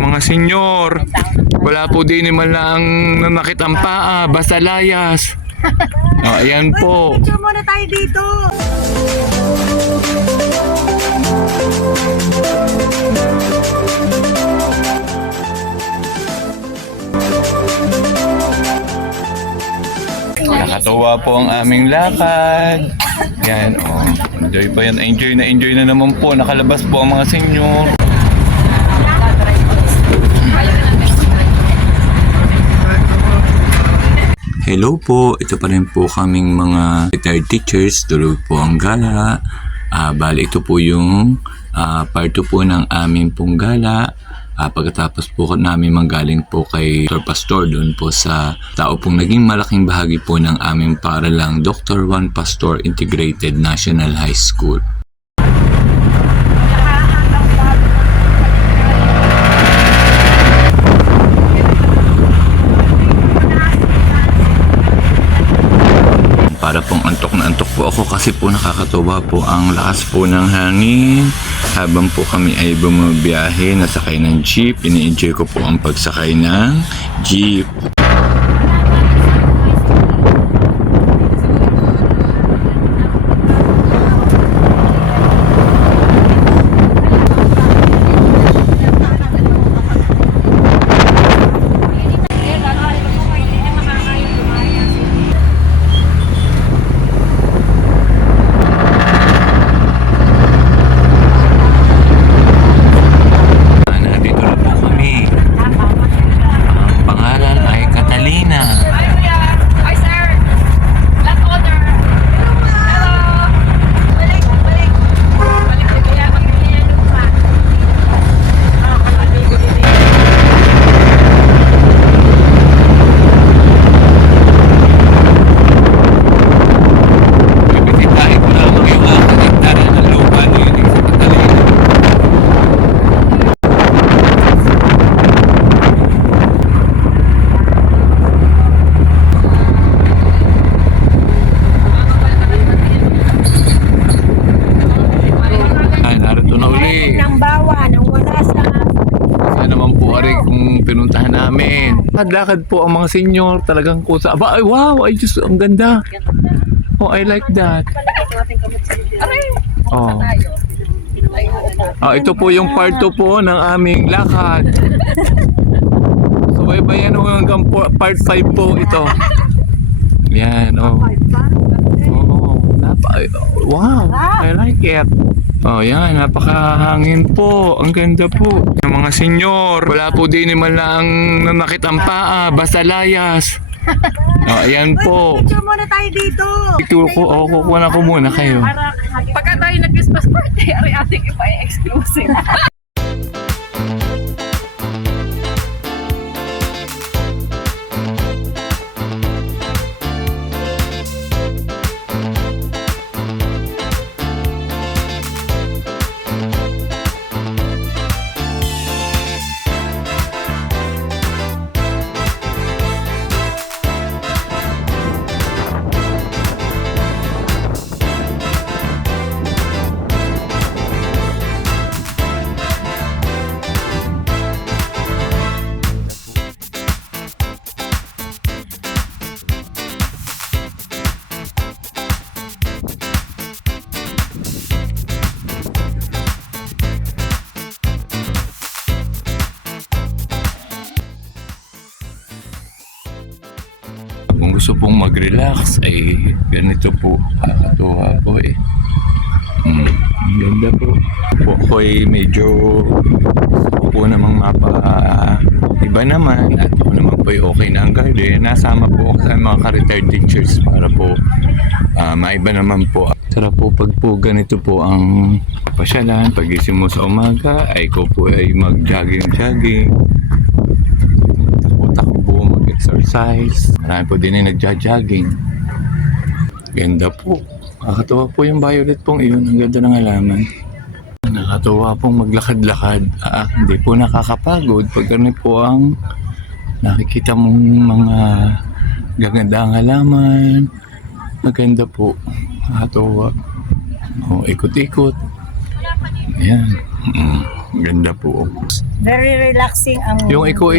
ng mga senyor. Wala po din naman lang nanakit ang paa, basta layas. Ayan po. Picture muna tayo dito. Nakatuwa po ang aming lakad. Yan, enjoy pa yan. Enjoy na naman po. Nakalabas po ang mga senyor. Hello po, ito pa rin po kaming mga retired teachers. Tuloy po ang gala. Bali, ito po yung part 2 po ng aming pong gala. Pagkatapos po namin manggaling po kay Dr. Pastor doon po sa tao pong naging malaking bahagi po ng aming paaralang Dr. Juan Pastor Integrated National High School. Para pong antok na antok po ako kasi po nakakatuwa po ang lakas po ng hangin habang po kami ay bumabiyahe, nasakay ng jeep. Ini-enjoy ko po ang pagsakay ng jeep. Pinuntahan namin. Lakad po ang mga senyor, talagang kusa. Aba, ay, wow, ay just, ang ganda. Oh, I like that. Oh. Ito po yung part 2 po ng aming lakad. So, baybayan hanggang part 5 po ito. Yan, oh. Oh, wow, I like it. Oh, yan, napakahangin po. Ang ganda po. Yung mga senyor, wala po din naman lang nanakit ang paa, basta layas. Ayan po. Picture muna tayo dito. Picture ko, kukuha ko muna kayo. Pagka tayo nag-Christmas birthday, ari ating ipa exclusive. Kung gusto pong mag-relax ay ganito po, kakatuwa po eh. Ganda po. Ako ay medyo gusto po namang iba naman at ako naman po ay okay na ang garden. Nasama po ako sa mga ka-retired teachers para po maiba naman po. Sarap po pag po ganito po ang pasyalan. Pagising mo sa umaga ay ko po ay mag-jogging. Takbo, mag-exercise. Marami po din ay nagja-jogging. Ganda po. Nakakatuwa po yung violet pong iyon. Ang ganda ng halaman. Nakakatuwa pong maglakad-lakad. Hindi po nakakapagod pag ganun po ang nakikita mong mga gagandang halaman. Maganda po. Nakakatuwa. Ikot-ikot. Ayan. Ganda po. Very relaxing ang... Yung ikaw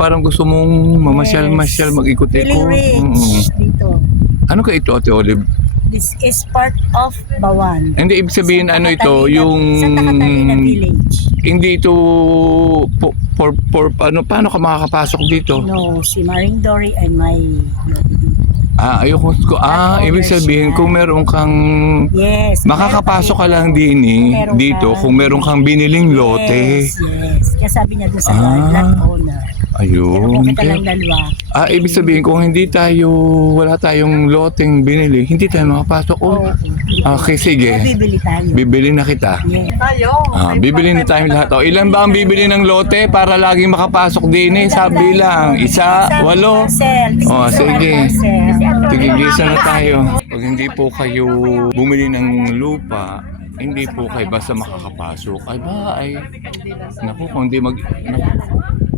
parang gusto mong mamasyal-masyal, mag-ikot-ikot. Feeling rich dito. Ano ka ito, Ate Olive? This is part of Bawan. Hindi, ibig sabihin ano ito, Catalina- yung... Santa Catalina Village. Hindi ito paano ka makakapasok dito? No, si Maring Dory ay may... Ayoko ko. Ibig sabihin kung meron kang Yes. makakapasok ka lang din Meron dito ka. kung meron kang biniling lote. Yes. Kaya sabi niya doon sa land owner. Pero Ayun. kung kita lang dalawa. Ibig sabihin kung wala tayong loteng binili, hindi tayo makapasok. Okay, sige. Kaya bibili tayo. Bibili na kita. Yes. Bibili na tayo lahat. Ilan ba ang bibili ng lote para laging makapasok din Sabi lang, 1, 8. Sige. Sige, gisa na tayo. Pag hindi po kayo bumili ng lupa, hindi po kayo basta makakapasok. Naku, kung hindi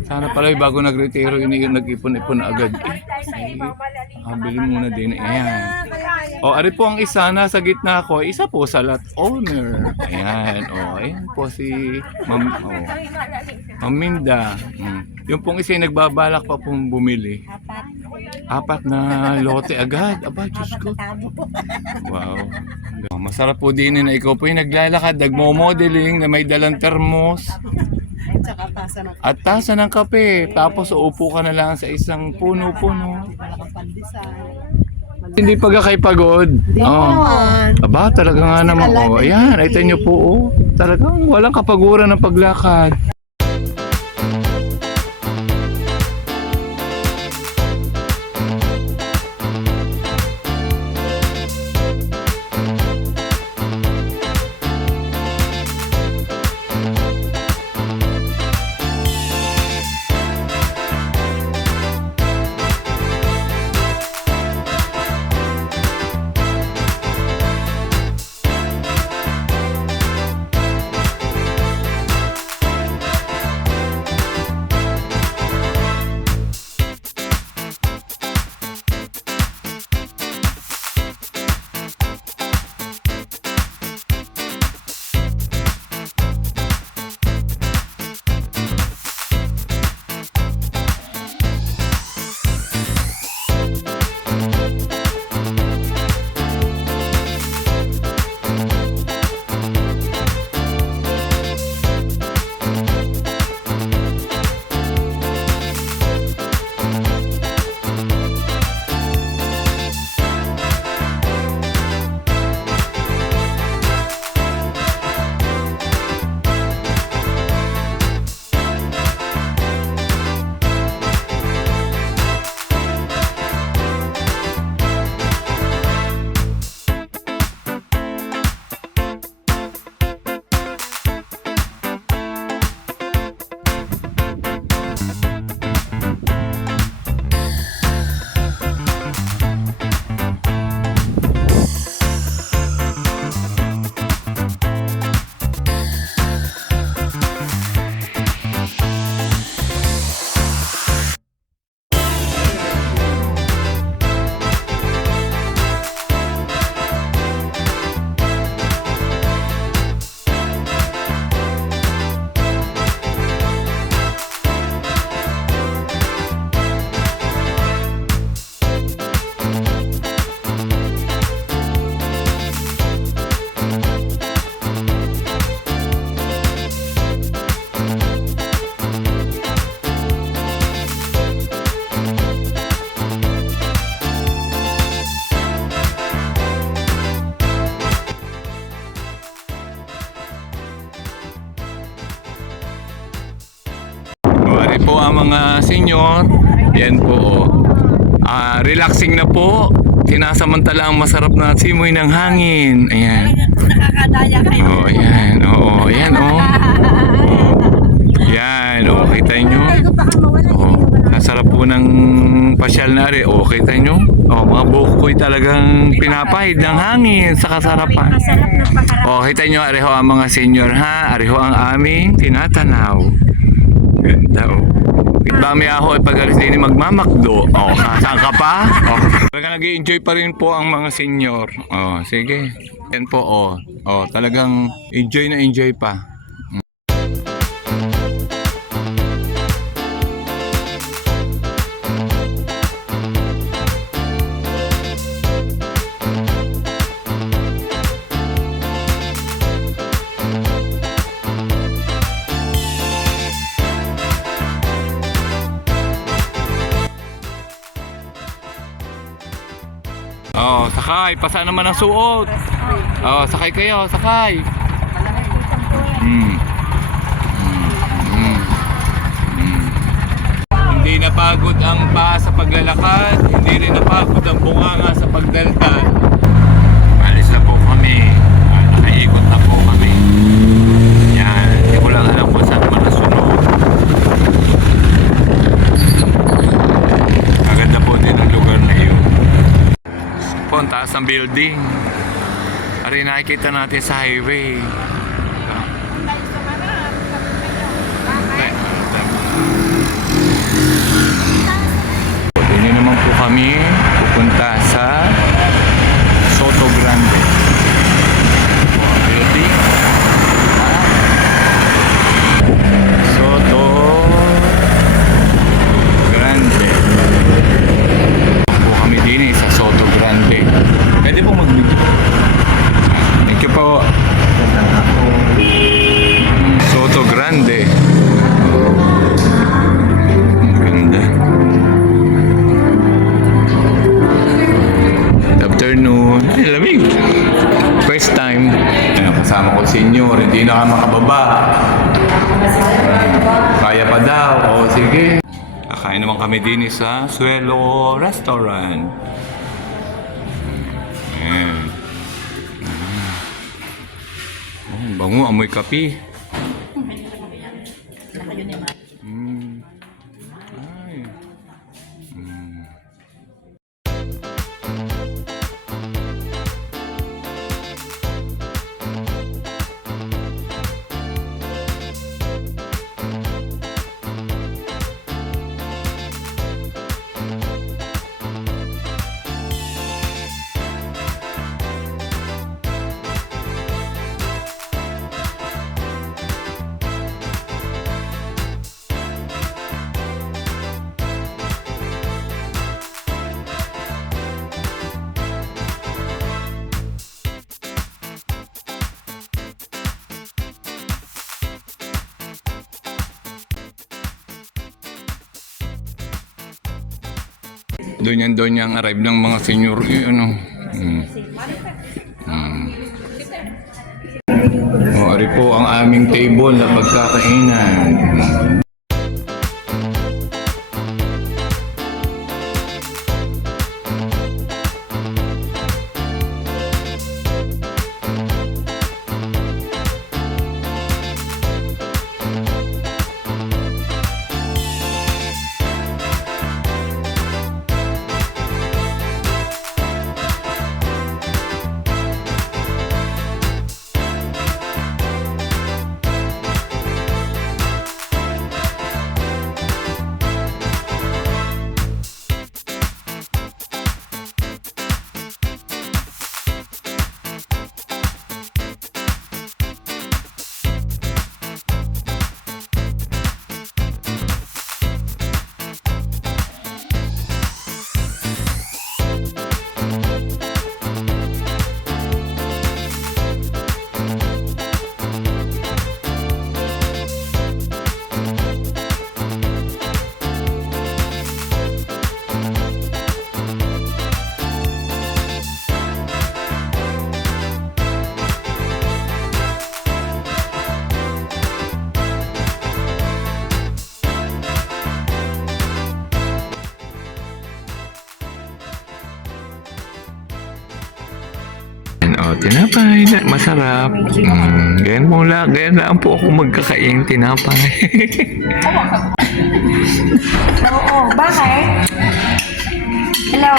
sana pala bago nag-retiro, nag-ipon-ipon na agad. Bili muna din. Ayan. Ari po ang isa na sa gitna ko. Isa po sa lot owner. Ayan. Ayan po si Ma'am Minda. Yung pong isa nagbabalak pa pong bumili. 4 na lote agad. Diyos ko. Wow. Masarap po din na ikaw po yung naglalakad, nagmo-modeling na may dalang termos. At tasa ng kape. Tapos uupo ka na lang sa isang puno-puno. Hindi kay pagod. Talaga nga naman. Ayan, ay niyo po. Talagang walang kapaguran ng paglakad. Po ang mga senior, yan po. Relaxing na po. Sinasamantala ang masarap na simoy ng hangin. Ayan. Nakakadaya kayo. Ayan. Ayan. Yan. Kita nyo. Nasarap po ng pasyal na rin. Kita nyo. Mga bukoy talagang pinapahid ng hangin sa kasarapan. Kita nyo. Areho ang mga senior ha. Areho ang aming tinatanaw. Ganda Dami ako pag-alis din magmamakdo. Saan ka pa? Talagang nag-i-enjoy pa rin po ang mga senior. Sige. Yan po, talagang enjoy na enjoy pa. Sakay, pasa naman ang suot. Oh, sakay kayo, sakay. Hindi napagod ang paa sa paglalakad, hindi rin napagod ang bunganga sa pagdaldal. Alis na po kami. Nakaikot na po kami. Yan, hindi ko lang alam kung saan naman nasunod. Maganda po din ang lugar na yun. Po, ang taas ng building. Ari, nakikita natin sa highway. Hindi naman po kami pupunta sa Soto Grande. Building. Soto Grande. Po kami din sa Soto Grande. Pwede po mag-video. Thank you po. Soto Grande. Ganda. Afternoon. Ay, lamig. First time. Ayun, kasama ko senior. Hindi na ka makababa. Kaya pa daw. O, sige. Kakain naman kami din sa Suelo Restaurant. Ayan. Oh, bango. Amoy kape. Ay. Doon yung arrive ng mga senior. Ano? O, ari po ang aming table na pagkakainan. O, tinapay na masarap. Ganyan lang po ako magkakain tinapay. Oo, bakit? Hello.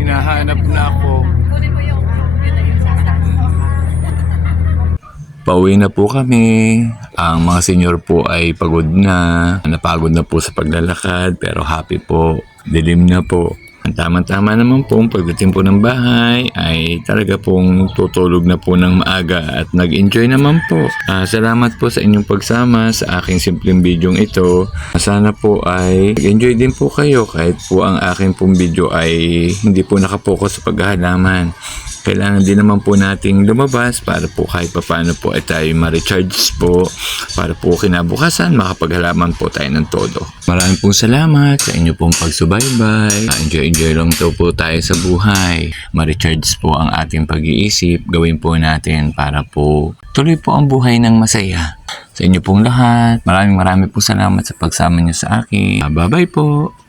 Hinahanap na ako. Pauwi na po kami. Ang mga senior po ay pagod na. Napagod na po sa paglalakad pero happy po. Dilim na po. Ang tama-tama naman po, pagdating po ng bahay ay talaga pong tutulog na po ng maaga at nag-enjoy naman po. Salamat po sa inyong pagsama sa aking simpleng bidyong ito. Sana po ay enjoy din po kayo kahit po ang aking pong video ay hindi po nakapokus sa paghahalaman. kailangan din naman po nating lumabas para po kahit papaano po ay tayo ma-recharge po para po kinabukasan makapaghalaman po tayo ng todo. Maraming pong salamat sa inyo pong pagsubaybay. Enjoy lang daw po tayo sa buhay. Ma-recharge po ang ating pag-iisip. Gawin po natin para po tuloy po ang buhay ng masaya. Sa inyo pong lahat, maraming po salamat sa pagsama niyo sa akin. Bye-bye po!